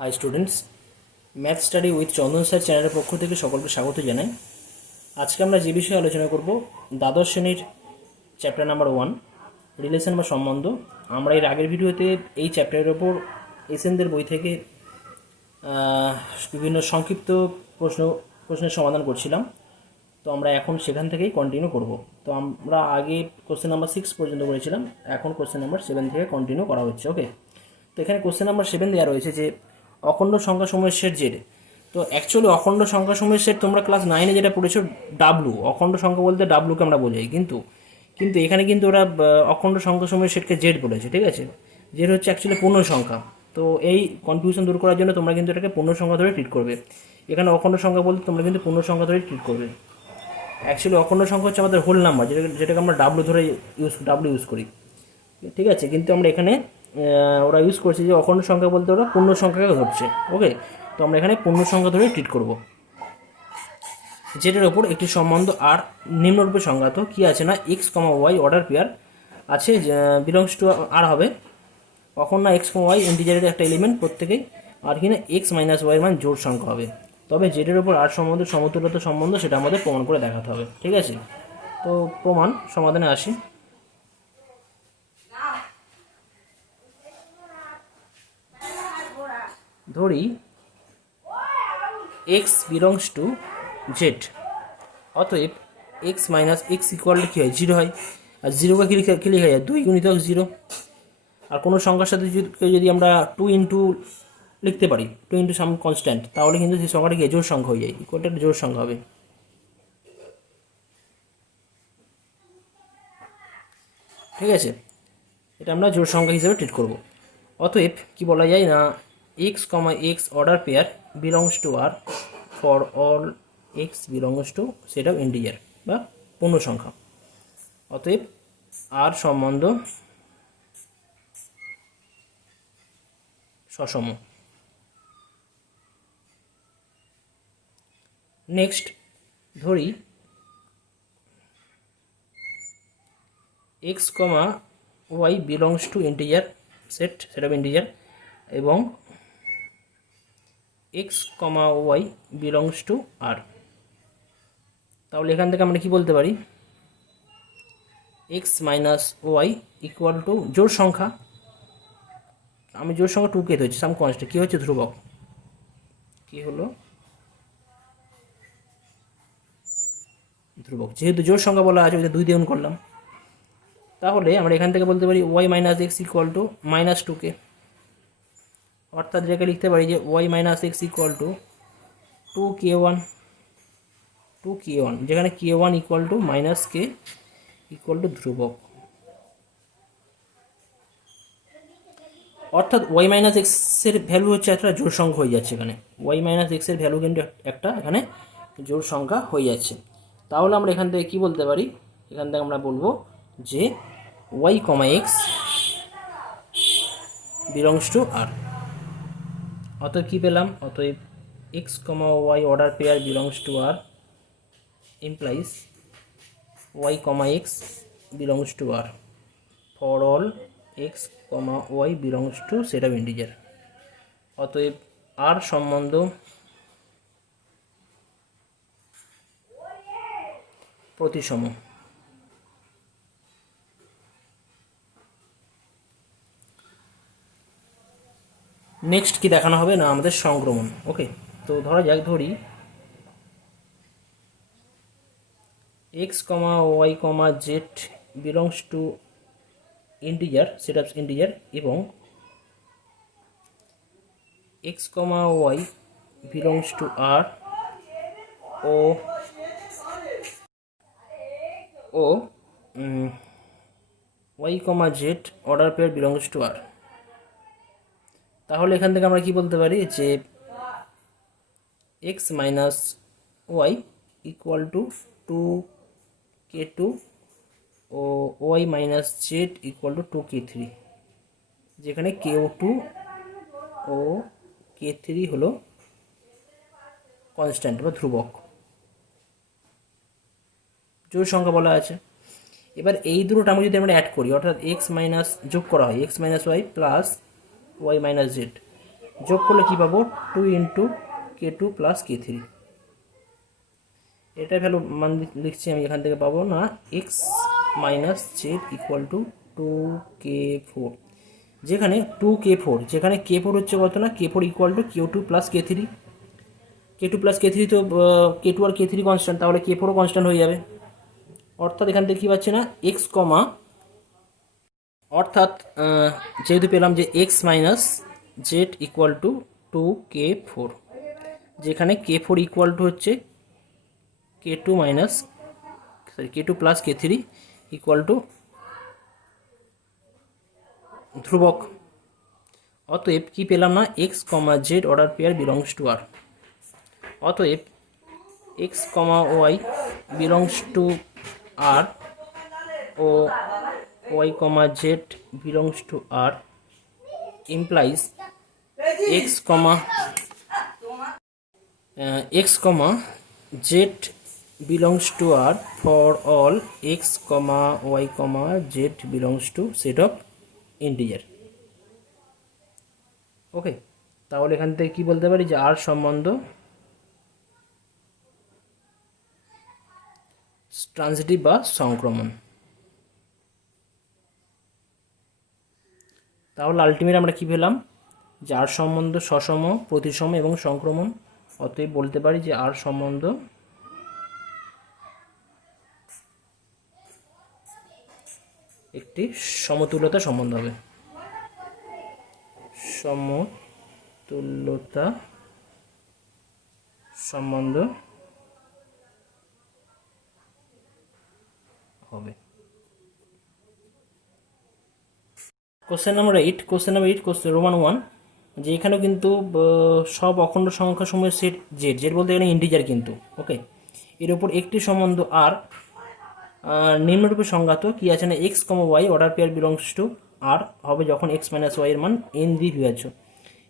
High students, math study with Chandan sir চ্যানেলের পক্ষ থেকে সকলকে স্বাগত জানাই। আজকে আমরা যে বিষয়ে আলোচনা করব, দ্বাদশ শ্রেণীর চ্যাপ্টার নাম্বার 1, রিলেশন বা সম্বন্ধ। আমরা এর আগের ভিডিওতে এই চ্যাপ্টারের ওপর এসএনদের বই থেকে বিভিন্ন সংক্ষিপ্ত প্রশ্নের সমাধান করছিলাম। তো আমরা এখন সেখান থেকেই কন্টিনিউ করব। তো আমরা আগে কোশ্চেন নাম্বার 6 পর্যন্ত করেছিলাম, এখন কোশ্চেন নাম্বার 7 থেকে কন্টিনিউ করা হচ্ছে। ওকে, তো এখানে কোশ্চেন নাম্বার 7 দেওয়া রয়েছে যে অখণ্ড সংখ্যাসমূহের সেট জেড। তো অ্যাকচুয়ালি অখণ্ড সংখ্যাসমূহের সেট তোমরা ক্লাস 9-এ যেটা পড়েছো ডাব্লু, অখণ্ড সংখ্যা বলতে ডাব্লুকে আমরা বোঝাই, কিন্তু এখানে কিন্তু ওরা অখণ্ড সংখ্যাসমূহের সেটকে জেড বলেছে। ঠিক আছে, জেড হচ্ছে অ্যাকচুয়ালি পূর্ণ সংখ্যা। তো এই কনফিউশন দূর করার জন্য তোমরা কিন্তু এটাকে পূর্ণ সংখ্যা ধরে ট্রিট করবে। এখানে অখণ্ড সংখ্যা বলতে তোমরা কিন্তু পূর্ণ সংখ্যা ধরে ট্রিট করবে। অ্যাকচুয়ালি অখণ্ড সংখ্যা হচ্ছে আমাদের হোল নাম্বার, যেটাকে আমরা ডাব্লু ধরে ইউজ করি। ঠিক আছে, কিন্তু আমরা এখানে ওরা ইউজ করছে যে অখণ্ড সংখ্যা বলতে ওরা পূর্ণ সংখ্যাকে ধরছে। ওকে, তো আমরা এখানে পূর্ণ সংখ্যা ধরে ট্রিট করব। যেটার ওপর একটি সম্বন্ধ আর নিম্নরূপে সংজ্ঞাত কি আছে না, x comma y order pair আছে, বিলংস টু আর হবে কখন না এক্স কমা ওয়াই ইন্টিজারের একটা এলিমেন্ট প্রত্যেকেই, আর কিনা এক্স মাইনাস ওয়াই মান জোড় সংখ্যা হবে। তবে জেডের ওপর আর সম্বন্ধের সমতুল্যতা সম্বন্ধ সেটা আমাদের প্রমাণ করে দেখাতে হবে। ঠিক আছে, তো প্রমাণ সমাধানে আসি। ধরি এক্স বিলংস টু জেড, অতএব X minus x equal to কী হয়, জিরো হয়। আর জিরোকে কী লেখা যায়, 2 গুণিতক জিরো। আর কোনো সংখ্যার সাথে যদি আমরা 2 ইন্টু লিখতে পারি, 2 ইন্টু সাম কনস্ট্যান্ট, তাহলে কিন্তু সেই সংখ্যাটা কি জোড় সংখ্যা হয়ে যায়, ইকুয়ালটা একটা জোড় সংখ্যা হবে। ঠিক আছে, এটা আমরা জোড় সংখ্যা হিসেবে ট্রিট করব। অতএব কি বলা যায় না, x comma X order pair belongs to R for all X belongs to set of integer বা পূর্ণ সংখ্যা। অতএব আর সম্বন্ধ সসম। নেক্সট ধরি x comma Y belongs to integer set of integer এবং x comma Y belongs to R. তাহলে এখান থেকে আমরা কি বলতে পারি, X minus Y equal to জোড় সংখ্যা, আমি জোড় সংখ্যা 2কে ধরছি, সাম কনস্ট্যান্ট কী হচ্ছে ধ্রুবক, কী হলো ধ্রুবক, যেহেতু জোড় সংখ্যা বলা আছে ওই 2 দিয়ে গুণ করলাম। তাহলে আমরা এখান থেকে বলতে পারি y minus x equal to minus 2কে, অর্থাৎ যেটাকে লিখতে পারি যে y minus x equal to 2k1, যেখানে k1 equal to minus k equal to ধ্রুবক। অর্থাৎ ওয়াই মাইনাস এক্সের ভ্যালু হচ্ছে একটা জোড় সংখ্যা হয়ে যাচ্ছে এখানে, ওয়াই মাইনাস এক্সের ভ্যালু কিন্তু একটা এখানে জোড় সংখ্যা হয়ে যাচ্ছে। তাহলে আমরা এখান থেকে কি বলতে পারি, এখান থেকে আমরা বলবো যে y comma x belongs to R. অতএব কী পেলাম, অতএব x comma y order pair belongs to R implies y comma x belongs to R for all x comma y belongs to set of integer. অতএব R সম্বন্ধ প্রতিসম। Next কি দেখানো হবে না, আমাদের সংক্রমণ। ওকে, তো ধরা যাক, ধরি x comma y comma Z belongs to integer set of integer এবং x comma Y belongs to R ও Y comma z order pair belongs to R. তাহলে এখান থেকে আমরা কি বলতে পারি যে x minus Y equal to 2k2 ও y minus z equal to 2k3, যেখানে k2 ও k3 হলো কনস্ট্যান্ট বা ধ্রুবক, জোড় সংখ্যা বলা আছে। এবার এই দুটো টার্ম যদি আমরা অ্যাড করি, অর্থাৎ এক্স মাইনাস যোগ করা হয় X minus Y plus Y minus Z, যোগ করলে কী পাবো, 2 ইন্টু K2 প্লাস K3। এটা ভ্যালু মান লিখছি আমি এখান থেকে পাবো না, x minus z equal two 2K4, যেখানে 2K4, যেখানে K4 হচ্ছে কত না, K4 equal to Q2 plus K3। K2 plus K3 তো K2 আর K3 কনস্ট্যান্ট, তাহলে K4ও কনস্ট্যান্ট হয়ে যাবে। অর্থাৎ এখান থেকে কী পাচ্ছি না, এক্স কমা, অর্থাৎ যেহেতু পেলাম যে x minus z equal two 2K4, যেখানে K4 ইকুয়াল টু হচ্ছে K2 minus K2 plus K3 equal to ধ্রুবক। অতএব কি পেলাম না, x comma z order pair belongs to R. অতএব x comma Y belongs to R ও Y comma Z belongs to R implies x comma z belongs to R for all x comma y comma z belongs to set of integer। ওকে, তাহলে এখান থেকে কি বলতে পারি যে R সম্বন্ধ transitive বা সংক্রমণ। তাহলে আলটিমেট আমরা কি পেলাম, যে R সম্বন্ধ সসম, প্রতিসম এবং সংক্রমণ। অতএব বলতে পারি যে R সম্বন্ধ একটি সমতুল্যতা সম্বন্ধ হবে, সমতুল্যতা সম্বন্ধ হবে। কোশ্চেন নাম্বার 8, কোশ্চেন রোমান 1, যে এখানেও কিন্তু সব অখণ্ড সংখ্যা সময়ের সেট জেড, জেড বলতে এখানে ইন্টিজার কিন্তু। ওকে, এর উপর একটি সম্বন্ধ আর নিম্নরূপে সংজ্ঞাত কি আছে না, x comma y order pair belongs to R হবে যখন এক্স মাইনাস ওয়াই এর মান এন দিয়ে বিভাজ্য।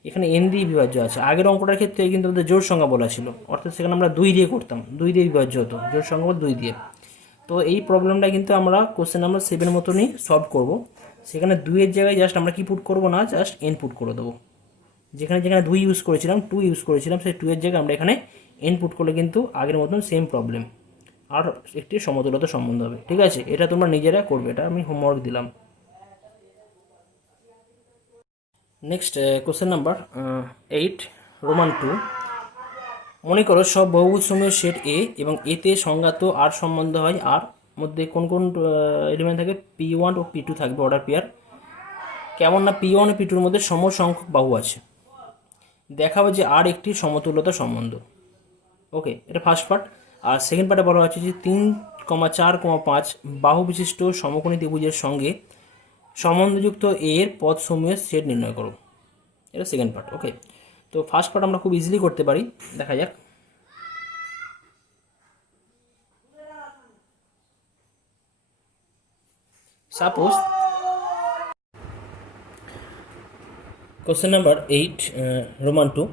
এখানে এন দিয়ে বিভাজ্য আছে। আগের অঙ্কটার ক্ষেত্রে কিন্তু আমাদের জোড় সংখ্যা বলা ছিল, অর্থাৎ সেখানে আমরা 2 দিয়ে করতাম, 2 দিয়ে বিভাজ্য হতো, জোড় সংখ্যা বল 2 দিয়ে। তো এই প্রবলেমটা কিন্তু আমরা কোশ্চেন নাম্বার 7 মতনই সলভ করব। সেখানে 2 এর জায়গায় জাস্ট আমরা কি পুট করবো না, জাস্ট এন পুট করে দেবো। যেখানে যেখানে 2 ইউজ করেছিলাম, 2 ইউজ করেছিলাম, সেই 2 এর জায়গায় আমরা এখানে এন পুট করলে কিন্তু আগের মতন সেম প্রবলেম আর একটি সমতুল্যতা সম্বন্ধ হবে। ঠিক আছে, এটা তোমরা নিজেরা করবে, এটা আমি হোমওয়ার্ক দিলাম। নেক্সট কোশ্চেন নাম্বার 8, রোমান 2, মনে করো সব বহুভুজ সমূহের সেট এ এবং এতে সংজ্ঞাত আর সম্বন্ধ হয়, আর মধ্যে কোন কোন এলিমেন্ট থাকে, P1 ও P2 থাকবে অর্ডার পেয়ার। কেমন না, P1 ও P2 এর মধ্যে সম সংখ্যক বাহু আছে, দেখাবো যে আর একটি সমতুল্যতা সম্বন্ধ। ওকে, এটা ফার্স্ট পার্ট। আর সেকেন্ড পার্টে বলা হচ্ছে যে 3,4,5 বাহু বিশিষ্ট সমকোণী ত্রিভুজের সঙ্গে সম্বন্ধযুক্ত এর পদসমূহের সেট নির্ণয় করো। এটা সেকেন্ড পার্ট। ওকে, তো ফার্স্ট পার্ট আমরা খুব ইজিলি করতে পারি, দেখা যাক। সাপোজ কোশ্চেন নাম্বার 8, রোমান 2,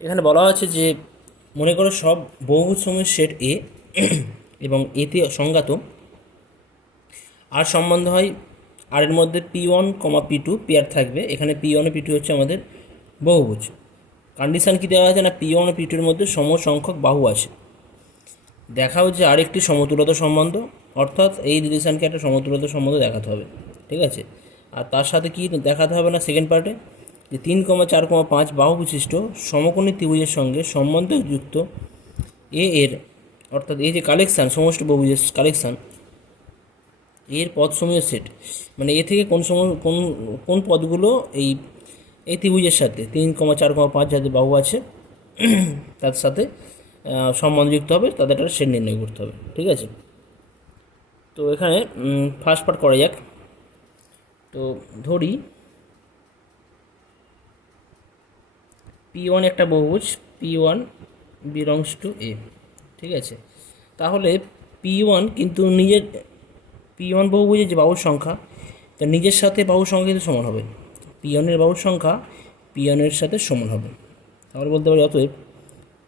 এখানে বলা আছে যে মনে করো সব বহুভুজ সমূহের সেট এ এবং এতে সংজ্ঞাত আর সম্বন্ধ হয়, আর এর মধ্যে P1, P2 পেয়ার থাকবে। এখানে P1 ও P2 হচ্ছে আমাদের বহুভুজ। কন্ডিশান কি দেওয়া আছে না, P1 ও P2 এর মধ্যে সম সংখ্যক বাহু আছে, দেখা হচ্ছে আরেকটি সমতুল্যতা সম্বন্ধ, অর্থাৎ এই রিলেশানকে একটা সমতুল্যতা সম্বন্ধ দেখাতে হবে। ঠিক আছে, আর তার সাথে কি দেখাতে হবে না, সেকেন্ড পার্টে যে 3,4,5 বাহু বিশিষ্ট সমকোণী ত্রিভুজের সঙ্গে সম্বন্ধযুক্ত এ এর, অর্থাৎ এই যে কালেকশান, সমস্ত বহুভুজের কালেকশান, এর পদসমূহের সেট, মানে এ থেকে কোন পদগুলো এই ত্রিভুজের সাথে 3,4,5 যাদের বাহু আছে তার সাথে সম্বন্ধযুক্ত হবে, তাদের একটা সেট নির্ণয় করতে হবে। ঠিক আছে, তো এখানে ফার্স্ট পার্ট করা যাক। তো ধরি P1 একটা বহুভুজ, P1 বিলংস টু এ। ঠিক আছে, তাহলে P1 কিন্তু নিজের, P1 বহুভুজের যে বাহুর সংখ্যা, তো নিজের সাথে বাহুর সংখ্যা কিন্তু সমান হবে, P1 এর বাহুর সংখ্যা P1 এর সাথে সমান হবে। তাহলে বলতে পারি অতএব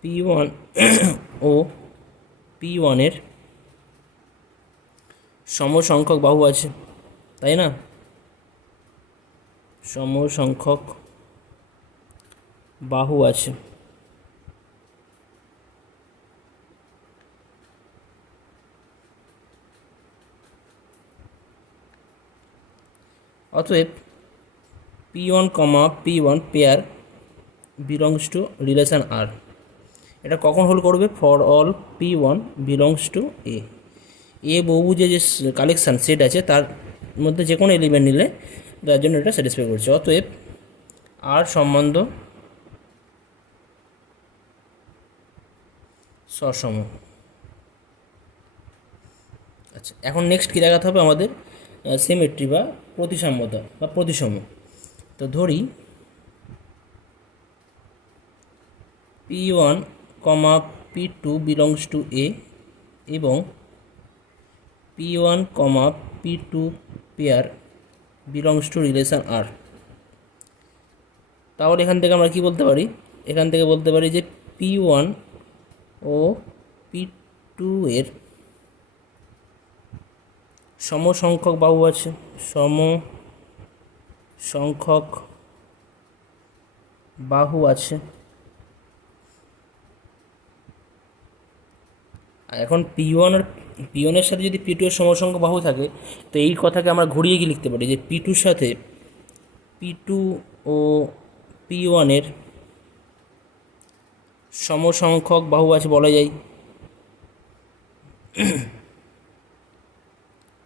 P1 ও P1 এর সমসংখ্যক বাহু আছে, তাই না, সমসংখ্যক বাহু আছে। অতএব P1, P1 pair belongs to relation R. এটা কখন হোল্ড করবে? For all P1 belongs to A বহুভুজের যে কালেকশান সেট আছে তার মধ্যে যে কোনো এলিমেন্ট নিলে তার জন্য এটা স্যাটিসফাই করছে। অতএব আর সম্বন্ধ সসম। আচ্ছা, এখন নেক্সট কী দেখাতে হবে আমাদের? সিমেট্রি বা প্রতিসাম্যতা বা প্রতিসম। তো ধরি P1, P2 belongs to A এবং P1, P2 pair belongs to relation R. তাহলে এখান থেকে আমরা কি বলতে পারি? এখান থেকে বলতে পারি যে P1 ও P2 এর সমসংখ্যক বাহু আছে। সমসংখ্যক বাহু আছে। এখন P1 আর P1 এর সাথে যদি P2 এর সমসংখ্যক বাহু থাকে, তো এই কথাকে আমরা ঘুরিয়ে গিয়ে লিখতে পারি যে P2 সাথে P2 ও P1 এর সমসংখ্যক বাহু আছে বলা যায়।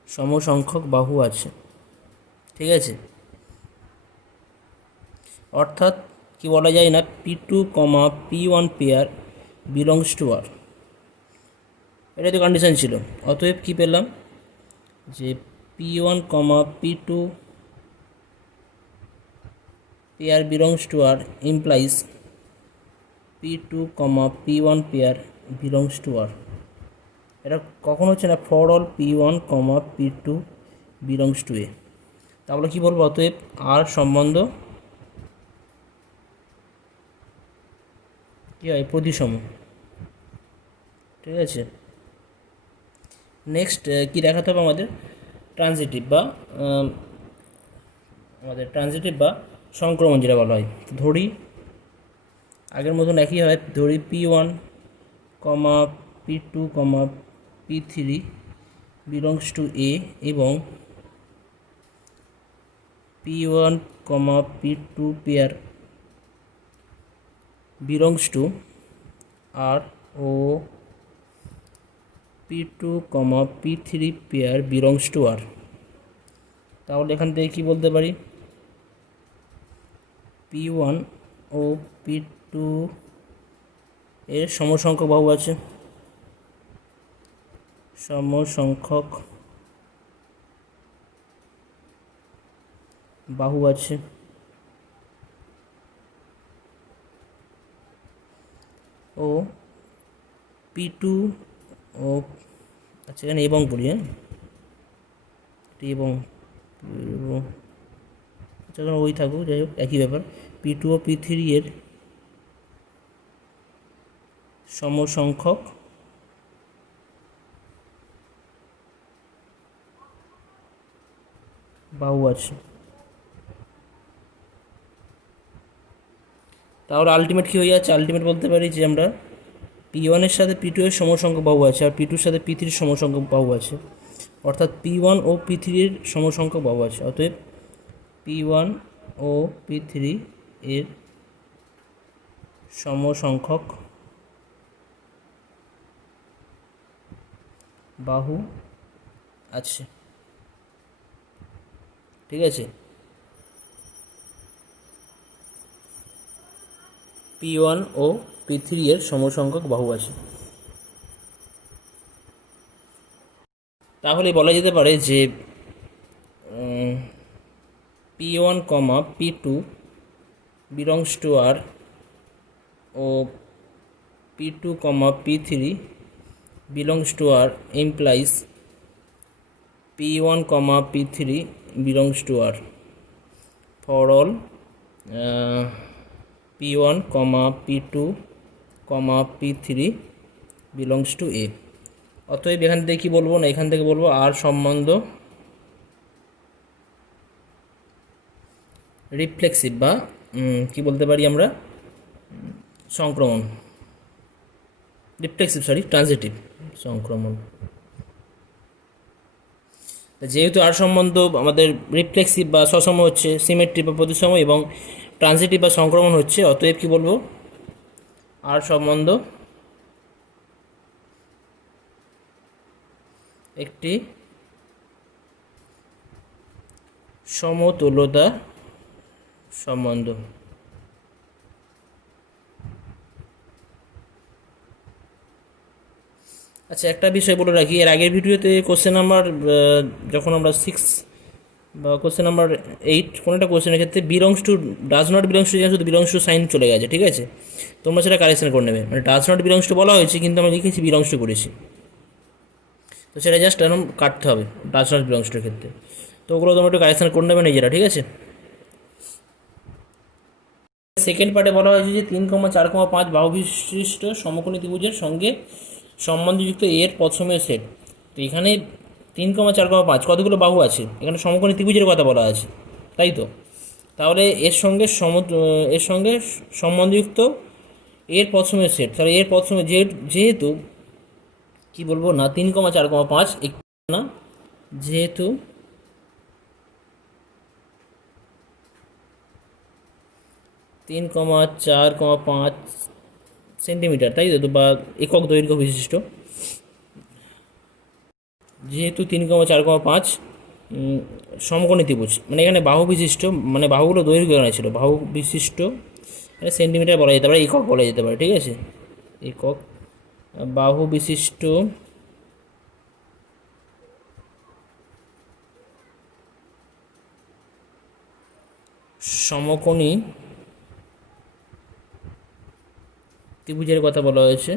সমসংখ্যক বাহু আছে, ঠিক আছে। অর্থাৎ কি বলা যায় না, P2, P1 pair belongs to R. এটা তো কন্ডিশন ছিল। অতএব কি পেলাম যে P1, P2 pair belongs to R implies P2, P1 pair belongs to R. এটা কখন হচ্ছে না? For all P1, P2 belongs to A. তাহলে কি বলবো? অতএব আর সম্বন্ধ কী হয়? প্রতিসম, ঠিক আছে। নেক্সট কী দেখাতে হবে আমাদের? ট্রানজিটিভ বা সংক্রমণ যেটা বলা হয়। ধরি আগের মতন একই হয়। ধরি P1, P2, P3 belongs to A এবং P1, P2 pair belongs to R ও P2, P3 pair belongs to R. তাহলে এখান থেকে কী বলতে পারি? P1 ও P2 এর সমসংখ্যক বাহু আছে। সমসংখ্যক বাহু আছে ও P2 ও, আচ্ছা এখানে এবং বলি, হ্যাঁ এবং আচ্ছা এখানে ওই থাকুক, যাই হোক একই ব্যাপার। P2 ও P3 এর সমসংখ্যক বাহু আছে। তাহলে আলটিমেট কী হয়ে যাচ্ছে? আলটিমেট বলতে পারি যে আমরা P1 এর সাথে P2 এর সমসংখ্যক বাহু আছে আর P2 এর সাথে P3 এর সমসংখ্যক বাহু আছে। অর্থাৎ P1 ও P3 এর সমসংখ্যক বাহু আছে। অতএব P1 ও P3 এর সমসংখ্যক বাহু আছে, ঠিক আছে। P1 ও P3 এর সমসংখ্যক বাহু আছে। তাহলে বলা যেতে পারে যে P1, P2 belongs to R ও P2, P3 belongs to R implies P1, P3 belongs to R for all P1, P2, P3 belongs to A. অতএব এখান থেকে কী বলবো না, এখান থেকে বলবো আর সম্বন্ধ রিফ্লেক্সিভ বা কি বলতে পারি আমরা? সংক্রমণ, রিফ্লেক্সিভ সরি ট্রানজিটিভ সংক্রমণ। যেহেতু আর সম্বন্ধ আমাদের রিফ্লেক্সিভ বা সসম হচ্ছে, সিমেট্রি বা প্রতিসম, এবং ট্রানজিটিভ বা সংক্রমণ হচ্ছে, অতএব কী বলবো, আর সম্বন্ধ একটি সমতুলতা সম্বন্ধ। আচ্ছা, একটা বিষয় বলে রাখি, এর আগের ভিডিওতে কোশ্চেন নাম্বার যখন আমরা 6 বা কোশ্চেন নাম্বার 8 কোনো একটা কোশ্চেনের ক্ষেত্রে belongs to, does not belongs to, শুধু বিলংস টু সাইন চলে গেছে, ঠিক আছে, তোমরা সেটা কারেকশন করে নেবে। মানে ডাজ নট বিলংস টু বলা হয়েছে কিন্তু আমরা লিখেছি বিলংস টু করেছি, তো সেটা জাস্ট এরকম কাটতে হবে ডাজ নট বিলংস টুর ক্ষেত্রে। তো ওগুলো তোমরা একটু কারেকশন করে নেবে নিজেরা, ঠিক আছে। সেকেন্ড পার্টে বলা হয়েছে যে 3,4,5 বাহু বিশিষ্ট সমকোণী ত্রিভুজের সঙ্গে সম্বন্ধযুক্ত এর প্রথমের সেট। তো এখানে 3,4,5 কতগুলো বাহু আছে, এখানে সমকোণী ত্রিভুজের কথা বলা আছে, তাই তো। তাহলে এর সঙ্গে এর সঙ্গে সম্বন্ধযুক্ত এর প্রথমের সেট, তাহলে এর প্রথমে যেহেতু কি বলবো না 3,4,5 না, যেহেতু 3,4,5 সেন্টিমিটার, তাই তো, বা একক দৈর্ঘ্য বিশিষ্ট, যেহেতু 3,4,5 সমকোণী ত্রিভুজ, মানে এখানে বাহু বিশিষ্ট, মানে বাহুগুলো দৈর্ঘ্য এখানে ছিল, বাহু বিশিষ্ট, মানে সেন্টিমিটার বলা যেতে পারে, একক বলা যেতে পারে, ঠিক আছে, একক বাহু বিশিষ্ট সমকোণী ত্রিভুজের কথা বলা হয়েছে,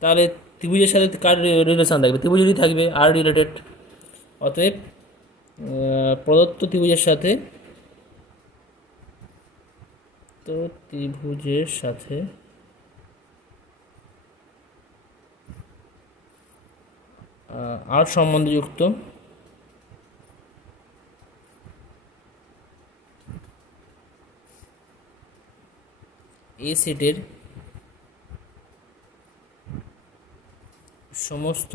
তাহলে ত্রিভুজের সাথে কার রিলেশন থাকবে, ত্রিভুজেরই থাকবে, আর রিলেটেড। অতএব প্রদত্ত ত্রিভুজের সাথে, তো ত্রিভুজের সাথে আর সম্বন্ধযুক্ত এ সেটের সমস্ত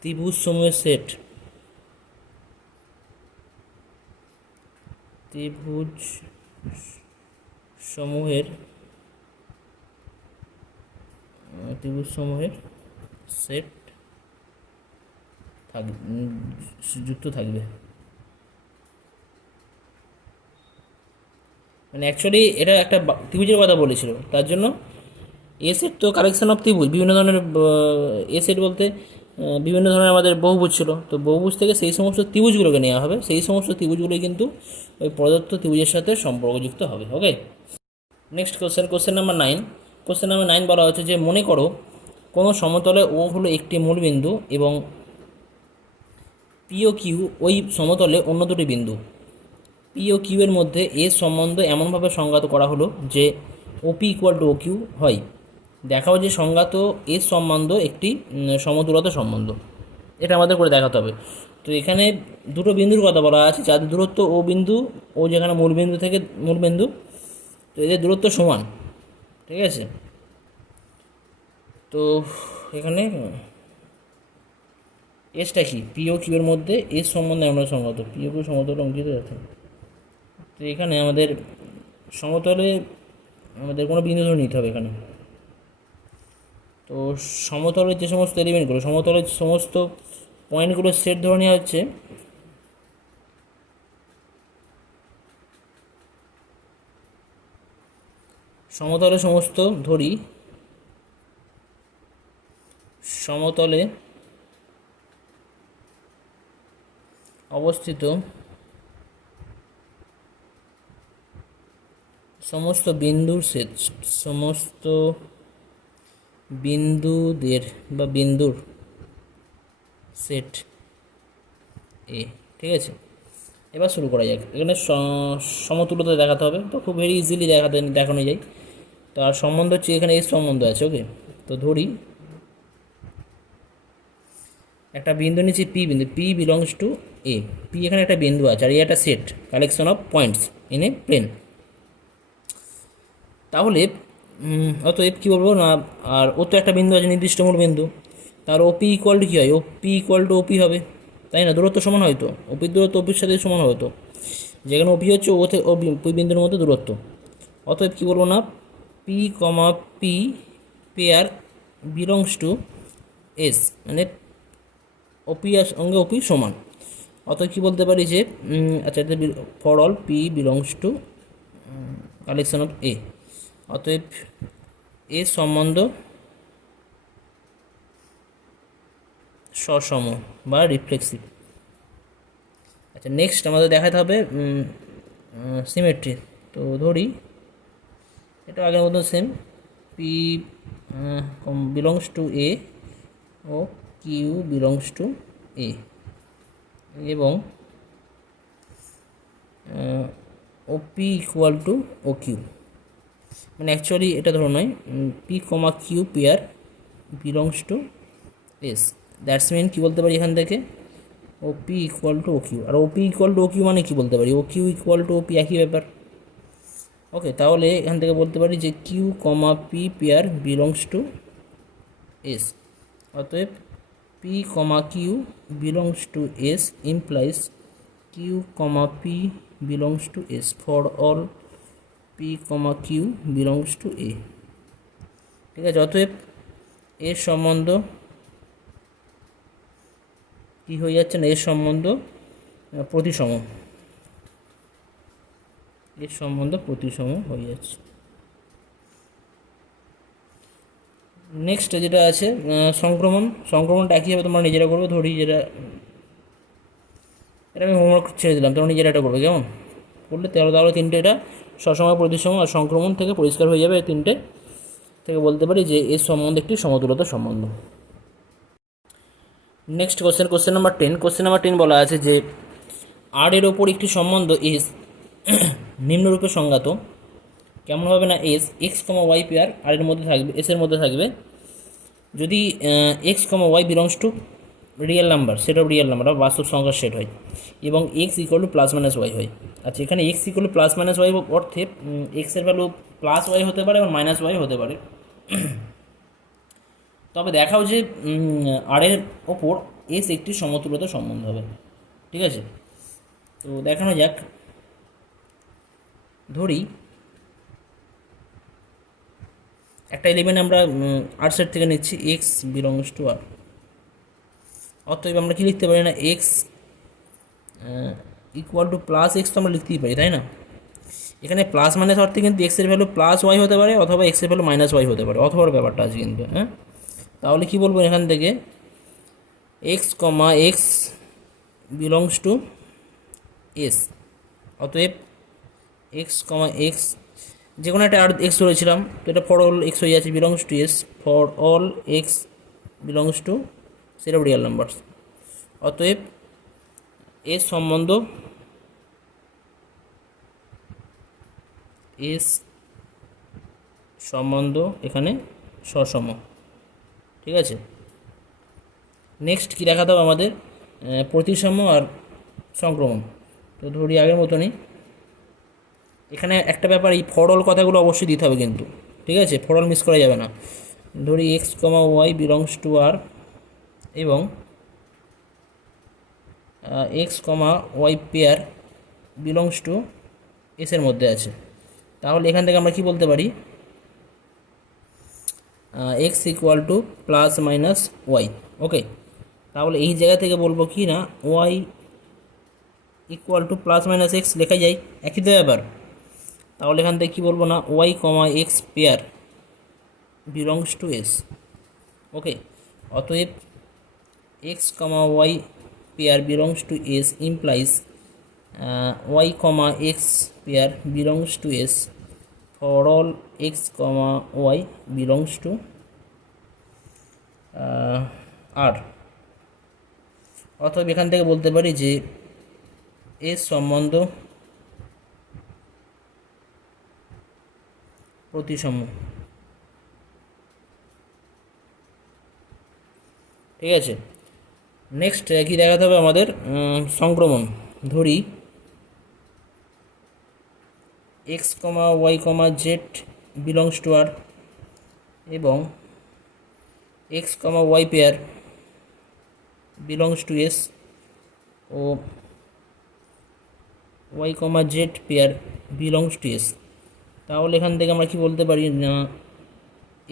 ত্রিভুজ সমূহের সেট, ত্রিভুজ সমূহের সেট যুক্ত থাকবে। মানে অ্যাকচুয়ালি এটা একটা ত্রিভুজের কথা বলেছিল, তার জন্য এ সেট তো কালেকশন অফ ত্রিভুজ, বিভিন্ন ধরনের এ সেট বলতে বিভিন্ন ধরনের আমাদের বহুভুজ ছিল, তো বহুভুজ থেকে সেই সমস্ত ত্রিভুজগুলোকে নেওয়া হবে, সেই সমস্ত ত্রিভুজগুলোই কিন্তু ওই প্রদত্ত ত্রিভুজের সাথে সম্পর্কযুক্ত হবে। Okay, next question number 9। Question number 9 বলা হচ্ছে যে মনে করো কোনো সমতলে ও হলো একটি মূলবিন্দু এবং পি ও কিউ ওই সমতলে অন্য দুটি বিন্দু। পি ও কিউ এর মধ্যে এর সম্বন্ধ এমনভাবে সংজ্ঞাত করা হলো যে ওপি ইকুয়াল টু ও কিউ হয়। দেখাও যে সংজ্ঞাত এর সম্বন্ধ একটি সমতুলতা সম্বন্ধ, এটা আমাদের করে দেখাতে হবে। তো এখানে দুটো বিন্দুর কথা বলা আছে যাদের দূরত্ব ও বিন্দু, ও যেখানে মূলবিন্দু, তো এদের দূরত্ব সমান, ঠিক আছে। তো এখানে এসটা কি, পি ও কিউ এর মধ্যে এস সম্বন্ধে আমরা সংগত, পি ও কিউ সমতলে অঙ্কিত আছে। তো এখানে আমাদের সমতলে আমাদের কোনো বিন্দু ধরে নিতে হবে এখানে। তো সমতলের যে সমস্ত এলিমেন্টগুলো, সমতলের সমস্ত পয়েন্টগুলোর সেট ধরে নেওয়া হচ্ছে সমতলে সমস্ত ধরি, সমতলে অবস্থিত সমস্ত বিন্দুর সেট, সমস্ত বিন্দুদের বা বিন্দুর সেট এ, ঠিক আছে। এবার শুরু করা যাক। এখানে সমতুলতা দেখাতে হবে, তো খুব ভেরি ইজিলি দেখানো যায়। তার সম্বন্ধ হচ্ছে এখানে এর সম্বন্ধ আছে, ওকে। তো তো ধরি একটা বিন্দু নিচ্ছি পি বিন্দু, P belongs to A. P এখানে একটা বিন্দু আছে আর এ একটা set, collection of points in a plane. তাহলে অতএব কী বলবো না, আর ও তো একটা বিন্দু আছে নির্দিষ্ট মূল বিন্দু, তার ওপি ইকুয়াল টু কী হয়, ওপি ইকুয়াল টু ওপি হবে, তাই না? দূরত্ব সমান হয়তো, ওপির দূরত্ব ওপির সাথে সমান হতো, যেখানে ওপি হচ্ছে ওই বিন্দুর মধ্যে দূরত্ব। অতএব কী বলবো না, P comma P pair belongs to S, মানে ওপি আর সঙ্গে ওপি সমান। অতএব কী বলতে পারি যে আচ্ছা, for all P belongs to collection of A, অতএব এ সম্বন্ধ সসম বা রিফ্লেক্সিভ। আচ্ছা, নেক্সট আমাদের দেখাতে হবে সিমেট্রি। তো ধরি এটা আগের মতো same, P belongs to A ও কিউ বিলংস টু এ, এবং OP equal to O Q, মানে অ্যাকচুয়ালি এটা ধরো নয়, P comma Q pair belongs to S, that's mean কী বলতে পারি এখান থেকে, OP equal to O Q. আর OP equal to O Q মানে কী বলতে পারি, O Q equal to OP, একই ব্যাপার। ওকে, তাহলে এখান থেকে বলতে পারি যে Q comma P pair belongs to S, অতএব P comma Q belongs to S implies Q comma P belongs to S for all P comma Q belongs to A. ঠিক আছে, অতএব এর সম্বন্ধ কী হয়ে যাচ্ছে না, এর সম্বন্ধ প্রতিসম, এর সম্বন্ধ প্রতিসম হয়ে যাচ্ছে। নেক্সট যেটা আছে সংক্রমণ, সংক্রমণটা একইভাবে তোমরা নিজেরা করবে। ধরি যেটা, এটা আমি হোমওয়ার্ক ছেড়ে দিলাম, তোমরা নিজেরা এটা করবে, কেমন করলে তাহলে তিনটে এটা সসম, প্রতিসম আর সংক্রমণ থেকে পরিষ্কার হয়ে যাবে। তিনটে থেকে বলতে পারি যে এর সম্বন্ধে একটি সমতুলতা সম্বন্ধ। Next question number 10। Question number 10 বলা আছে যে আর এর ওপর একটি সম্বন্ধ এস নিম্নরূপে সংজ্ঞাত, কেমন হবে না, S X comma Y pair আর এর মধ্যে থাকবে, এসের মধ্যে থাকবে যদি X comma Y belongs to real number, set of real number বা বাস্তব সংখ্যার সেট হয়, এবং X equal to plus minus Y হয়। আচ্ছা, এখানে X equal to plus minus Y অর্থে এক্সের ভ্যালু প্লাস ওয়াই হতে পারে এবং মাইনাস ওয়াই হতে পারে। তবে দেখাও যে আর এর ওপর এস একটি সমতুলতা সম্বন্ধ হবে। ঠিক আছে, তো দেখানো যাক। ধরি একটা এলিমেন্ট আমরা আর সেট থেকে নিচ্ছি, এক্স বিলংস টু আর, অতএব আমরা কি লিখতে পারি না, x equal to plus x তো আমরা লিখতেই পারি, তাই না? এখানে প্লাস মাইনাস অর্থে কিন্তু এক্সের ভ্যালু প্লাস ওয়াই হতে পারে অথবা এক্সের ভ্যালু মাইনাস ওয়াই হতে পারে, অথবা ব্যাপারটা আছে কিন্তু। হ্যাঁ, তাহলে কি বলবো এখান থেকে, x comma x belongs to S, অতএব এক্স কমা এক্স, যে কোনো একটা আর এক্স ধরেছিলাম, তো এটা ফর অল এক্স হয়ে যাচ্ছে, belongs to S for all X belongs to set of real numbers. অতএব এস সম্বন্ধ, এস সম্বন্ধ এখানে সসম। ঠিক আছে, নেক্সট কী দেখাতে হবে আমাদের, প্রতিসম আর সংক্রমণ। তো ধরি আগের মতনই, এখানে একটা ব্যাপার, এই ফর অল কথাগুলো অবশ্যই দিতে হবে কিন্তু। ঠিক আছে, ফর অল মিস করা যাবে না। ধরি x comma Y belongs to R এবং x comma Y pair belongs to এসের মধ্যে আছে, তাহলে এখান থেকে আমরা কি বলতে পারি, x equal to plus minus y. Okay, তাহলে এই জায়গা থেকে বলবো কি না, y equal to plus minus x লেখা যায়, একই তো ব্যাপার। তাহলে এখান থেকে কী বলবো না, y comma x pair belongs to S. Okay, অতএব x comma Y pair belongs to S implies y comma x pair belongs to S for all x comma Y belongs to R. অতএব এখান থেকে বলতে পারি যে S সম্বন্ধ প্রতিসম। ঠিক আছে। নেক্সট কি দেখাতে হবে আমাদের, সংক্রমণ। ধরি x comma y comma Z belongs to R এবং x comma Y pair belongs to S ও Y comma z pair belongs to S. তাহলে এখান থেকে আমরা কি বলতে পারি না,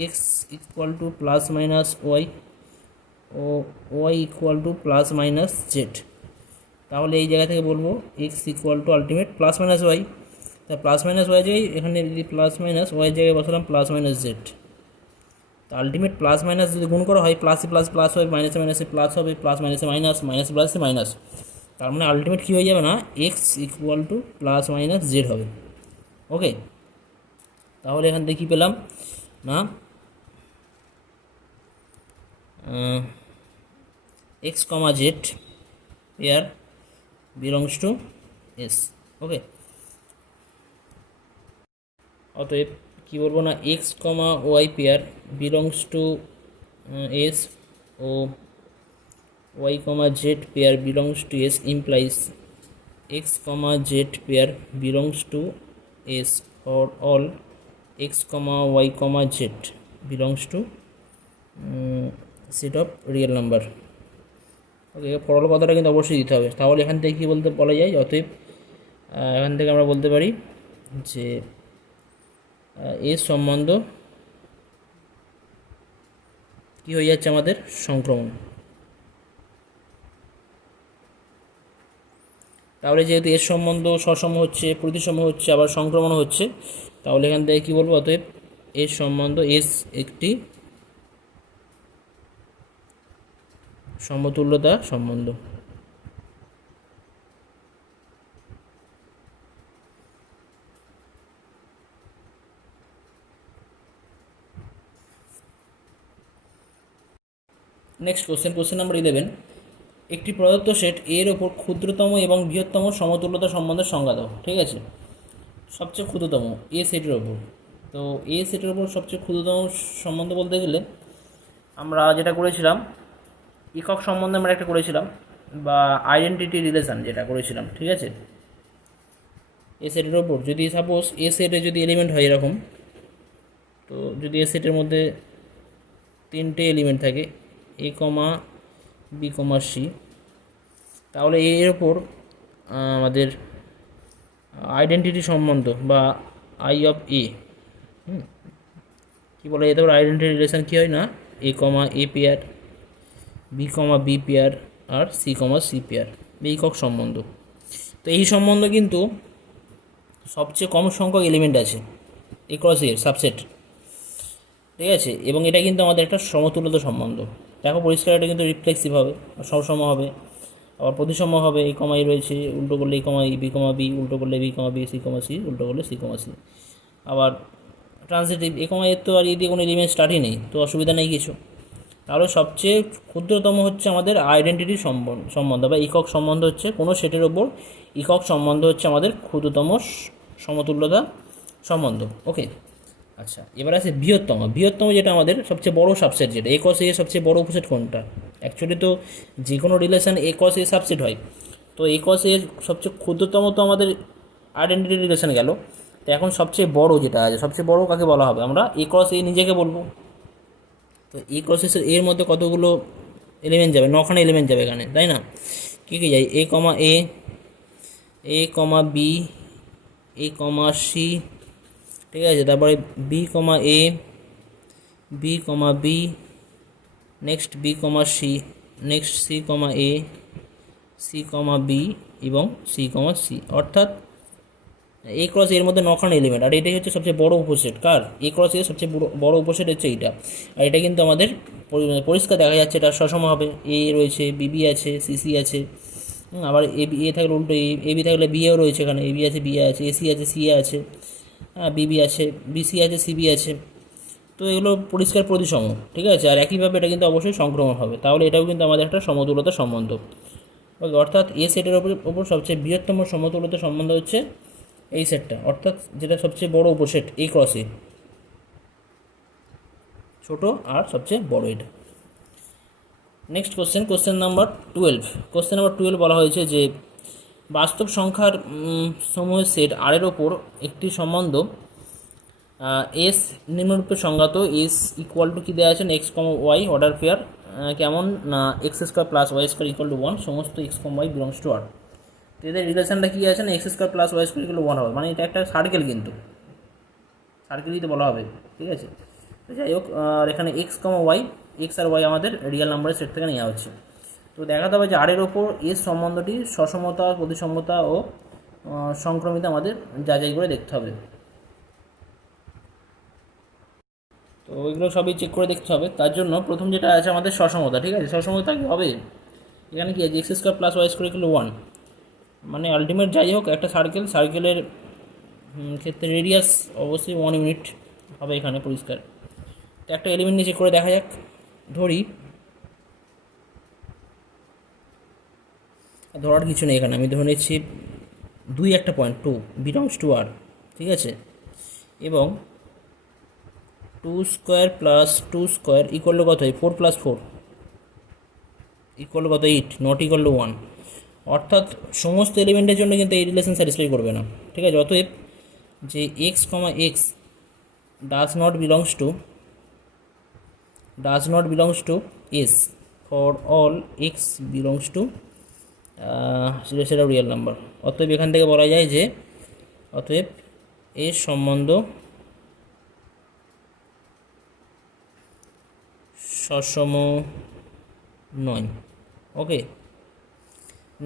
x equal to plus minus y ও y equal to plus minus z. তাহলে এই জায়গা থেকে বলবো x equal to ultimate plus minus y, তা প্লাস মাইনাস ওয়াই জায়গায় এখানে যদি প্লাস মাইনাস ওয়াই জায়গায় বসালাম প্লাস মাইনাস জেড। তো আলটিমেট প্লাস মাইনাস যদি গুণ করা হয় প্লাসে প্লাস প্লাস হবে, মাইনাসে মাইনাসে প্লাস হবে, প্লাস মাইনাসে মাইনাস, মাইনাস প্লাসে মাইনাস। তার মানে আলটিমেট কী হয়ে যাবে না, x equal to plus minus z হবে। ওকে, তাহলে এখান থেকে কী পেলাম না, x comma z pair belongs to S. Okay, অতএব কী বলবো না, x comma Y pair belongs to S ও Y comma z pair belongs to S implies x comma z pair belongs to S for all x comma y comma Z belongs to set of real number. Okay, for কথাটা কিন্তু অবশ্যই দিতে হবে। তাহলে এখান থেকে কী বলা যায়, অতএব এখান থেকে আমরা বলতে পারি যে এর সম্বন্ধ কী হয়ে যাচ্ছে আমাদের, সংক্রমণ। তাহলে যেহেতু এর সম্বন্ধ সসম হচ্ছে, প্রতিসম হচ্ছে, আবার সংক্রমণ হচ্ছে, তাহলে এখান থেকে কী বলবো, অতএব এর সম্বন্ধ এস একটি সমতুল্যতা সম্বন্ধ। নেক্সট কোশ্চেন নাম্বার 11, একটি প্রদত্ত সেট এর ওপর ক্ষুদ্রতম এবং বৃহত্তম সমতুল্যতা সম্বন্ধের সংজ্ঞা দাও। ঠিক আছে, সবচেয়ে ক্ষুদ্রতম এ সেটের ওপর, তো এ সেটের ওপর সবচেয়ে ক্ষুদ্রতম সম্বন্ধ বলতে গেলে আমরা যেটা করেছিলাম, একক সম্বন্ধে আমরা একটা করেছিলাম, বা আইডেন্টিটি রিলেশন যেটা করেছিলাম। ঠিক আছে, এ সেটের ওপর যদি সাপোজ এ সেটে যদি এলিমেন্ট হয় এরকম, তো যদি এ সেটের মধ্যে 3টে এলিমেন্ট থাকে এ কমা বি কমা সি, তাহলে এর ওপর আমাদের আইডেন্টিটি সম্বন্ধ বা আই অফ এ কী বলে, এতে আইডেন্টিটি রিলেশন কী হয় না, A comma A pair, B comma B pair আর সি কমা সি পেয়ার, এইকক সম্বন্ধ। তো এই সম্বন্ধ কিন্তু সবচেয়ে কম সংখ্যক এলিমেন্ট আছে এ ক্রস এর সাবসেট। ঠিক আছে, এবং এটা কিন্তু আমাদের একটা সমতুল্যতা সম্বন্ধ। দেখো পরিষ্কার, এটা কিন্তু রিফ্লেক্সিভ হবে, সবসম হবে, আবার প্রতিসম হবে। এ কমা এ রয়েছে, উল্টো করলে এ কমা বি কমা বি, উল্টো করলে B comma B, C comma C, উল্টো করলে সি কমা সি। আবার ট্রান্সিটিভ, এ কমা এর তো আর দিয়ে কোনো এলিমেন্ট স্টার্টই নেই, তো অসুবিধা নেই কিছু। তাহলে সবচেয়ে ক্ষুদ্রতম হচ্ছে আমাদের আইডেন্টিটি সম্বন্ধ বা একক সম্বন্ধ হচ্ছে কোনো সেটের ওপর একক সম্বন্ধ হচ্ছে আমাদের ক্ষুদ্রতম সমতুল্যতা সম্বন্ধ। ওকে, আচ্ছা, এবার আছে বৃহত্তম যেটা আমাদের সবচেয়ে বড় সাবসেট, যেটা এ কস এ সবচেয়ে বড় উপসেট কোনটা। অ্যাকচুয়ালি তো যে কোনো রিলেশন এ কস এ সাবসেট হয়, তো এ কস এর সবচেয়ে ক্ষুদ্রতম তো আমাদের আইডেন্টিটি রিলেশন গেল। তো এখন সবচেয়ে বড় যেটা আছে, সবচেয়ে বড় কাকে বলা হবে, আমরা এ ক্রস এ নিজেকে বলবো। তো এই প্রসেসের এর মধ্যে কতগুলো এলিমেন্ট যাবে, 9খানা এলিমেন্ট যাবে এখানে, তাই না। কী কী যায়, এ কমা এ, এ কমা বি, এ কমা সি, ঠিক আছে, তারপরে বি কমা এ, B comma B, next B comma C, next c comma এ, সি কমা বি এবং সি কমা সি। অর্থাৎ এ ক্রস এর মধ্যে 9খানা এলিমেন্ট, আর এটাই হচ্ছে সবচেয়ে বড় উপসেট। কার, এ ক্রস এর সবচেয়ে বড় উপসেট হচ্ছে এইটা। আর এটা কিন্তু আমাদের পরিষ্কার দেখা যাচ্ছে, এটা সসম হবে, এ রয়েছে, বিবি আছে, সিসি আছে, আবার এ থাকলে উল্টো এ বি থাকলে বিএও রয়েছে, এখানে এ বি আছে, বি আছে, এসি আছে, সি আছে, হ্যাঁ বিবি আছে, বিসি আছে, সিবি আছে। তো এগুলো পরিষ্কার প্রতিসম। ঠিক আছে, আর একইভাবে এটা কিন্তু অবশ্যই সংক্রমণ হবে, তাহলে এটাও কিন্তু আমাদের একটা সমতুল্যতা সম্বন্ধ। ওকে, অর্থাৎ এ সেটের ওপর সবচেয়ে বৃহত্তম সমতুল্যতা সম্বন্ধ হচ্ছে এই সেটটা, অর্থাৎ যেটা সবচেয়ে বড় উপসেট এ ক্রস এ, ছোটো আর সবচেয়ে বড় এটা। Next question number 12। Question number 12 বলা হয়েছে যে বাস্তব সংখ্যার সমূহের সেট আর এর ওপর একটি সম্বন্ধ এস নিম্নরূপে সংজ্ঞাত। এস ইকুয়াল টু কী দেওয়া আছে, x comma y order pair কেমন না x square plus Y square equal to 1 সমস্ত x comma y belongs to R. তো এদের রিলেশনটা কী আছে না x square plus Y square equal to 1 হবে, মানে এটা একটা সার্কেল, কিন্তু সার্কেলই তো বলা হবে, ঠিক আছে। তো যাই হোক, আর এখানে এক্স কমা ওয়াই, এক্স আর ওয়াই আমাদের রিয়েল নাম্বারের সেট থেকে নেওয়া হচ্ছে। তো দেখাতে হবে যে আর এর ওপর এস সম্বন্ধটি সসমতা, প্রতিসমতা ও সংক্রমিত আমাদের যাচাই করে দেখতে হবে। তো ওইগুলো সবই চেক করে দেখতে হবে। তার জন্য প্রথম যেটা আছে আমাদের সসমতা, ঠিক আছে। সসমতা কী হবে, এখানে কি আছে X square plus Y square equal to 1, মানে আলটিমেট যাই হোক একটা সার্কেলের ক্ষেত্রে রেডিয়াস অবশ্যই 1 ইউনিট হবে এখানে পরিষ্কার। তো একটা এলিমেন্ট নিয়ে চেক করে দেখা যাক। ধরার কিছু নেই এখানে, আমি ধরে নিচ্ছি 2 একটা পয়েন্ট 2 বিলংস টু আর, ঠিক আছে। এবং 2 square plus 2 square equal two কত হয়, 4 প্লাস 4 ইকুয়াল টু কত, 8, নট ইকুয়াল টু 1। অর্থাৎ সমস্ত এলিমেন্টের জন্য কিন্তু এই রিলেশন স্যাটিসফাই করবে না, ঠিক আছে। অতএব যে x comma x does not belongs to S for all X belongs two সেটা রিয়েল নাম্বার। অতএব এখান থেকে বলা যায় যে অতএব এর সম্বন্ধ সসম নয়। ওকে,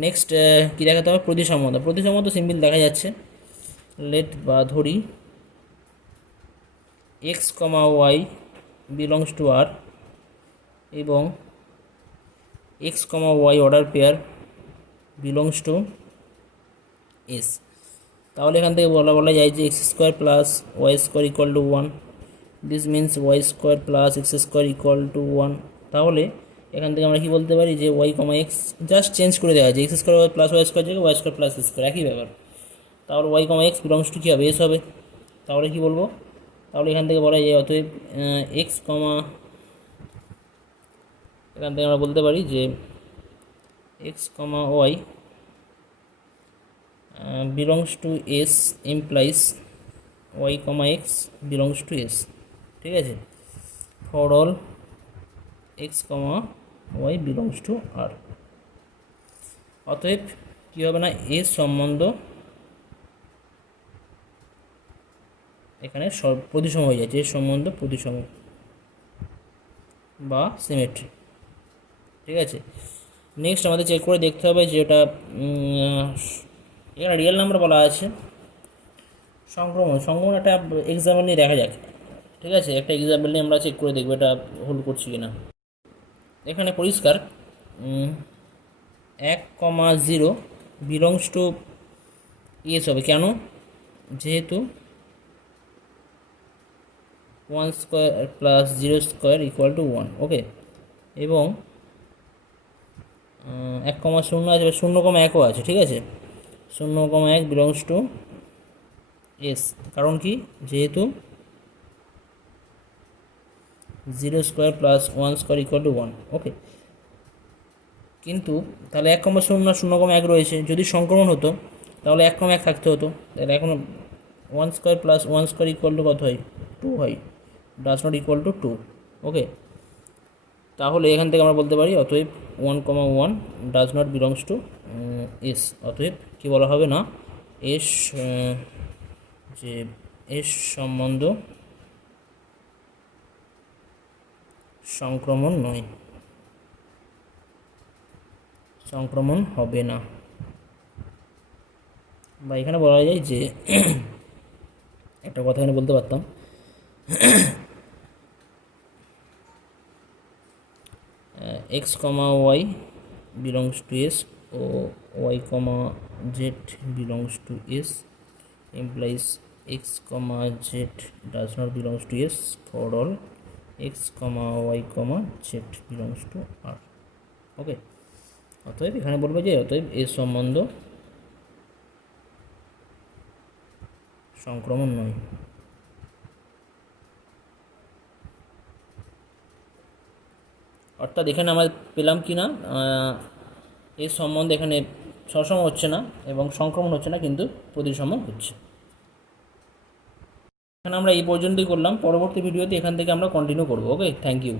নেক্সট কী দেখাতে হবে, প্রতিসমতা সিম্পল দেখা যাচ্ছে। লেট বা ধরি x comma Y belongs to R এবং x comma y order pair belongs to S. তাহলে এখান থেকে বলা যায় যে x square plus Y square equal to 1, this means y square plus x square equal to 1। তাহলে এখান থেকে আমরা কি বলতে পারি যে y comma x just change করে দেওয়া যায়, x square plus Y square জায়গায় ওয়াই স্কোয়ার প্লাস স্কোয়ার, একই ব্যাপার। তাহলে y comma x belongs to কী হবে, এস হবে। তাহলে কি বলবো, তাহলে এখান থেকে বলা যায় অতএব এক্স কমা, এখান থেকে আমরা বলতে পারি যে x comma Y belongs to S implies y comma x belongs to S, ঠিক আছে, for all x comma Y belongs to R. অতএব কী হবে না এস সম্বন্ধ এখানে প্রতিসম হয়ে যাচ্ছে, এর সম্বন্ধ প্রতিসম বা সিমেট্রি, ঠিক আছে। নেক্সট আমাদের চেক করে দেখতে হবে যে ওটা এখানে রিয়েল নাম্বার বলা আছে। সংক্রমণ একটা এক্সাম্পল নিয়ে দেখা যাক, ঠিক আছে। একটা এক্সাম্পল নিয়ে আমরা চেক করে দেখবো এটা হোল্ড করছি কিনা। এখানে পরিষ্কার 1,0 বিলংস টু এস হবে, কেন, যেহেতু 1 square plus 0 square equal to 1, ওকে। এবং 1,0 আছে, 0,1ও আছে, ঠিক আছে। 0,1 বিলংস টু এস, কারণ কি, যেহেতু 0 square plus 1 square equal to 1, ওকে। কিন্তু তাহলে 1,0 না 0,1 রয়েছে, যদি সংক্রমণ হতো তাহলে 1,1 থাকতে হতো। তাহলে এখন 1 square plus 1 square equal two কত হয়, 2 হয়, ডাজ নট ইকুয়াল টু 2, ওকে। তাহলে এখান থেকে আমরা বলতে পারি অতএব 1,1 does not belongs to S. অতএব কী বলা হবে না এস, যে এস সম্বন্ধ সংক্রমণ নয়, সংক্রমণ হবে না। বা এখানে বলা যায় যে একটা কথা এখানে বলতে পারতাম, X comma Y belongs to S ও Y comma Z belongs to S implies x comma z does not belongs to s for all x comma y comma z belongs to r, ওকে। অতএব এখানে বলবো যে অতএব এর সম্বন্ধ সংক্রমণ নয়। অর্থাৎ এখানে আমরা পেলাম কি না এর সম্বন্ধে এখানে সসম হচ্ছে না এবং সংক্রমণ হচ্ছে না, কিন্তু প্রতিসম হচ্ছে। এখানে আমরা এই পর্যন্তই করলাম। পরবর্তী ভিডিওতে এখান থেকে আমরা কন্টিনিউ করব। ওকে, থ্যাংক ইউ।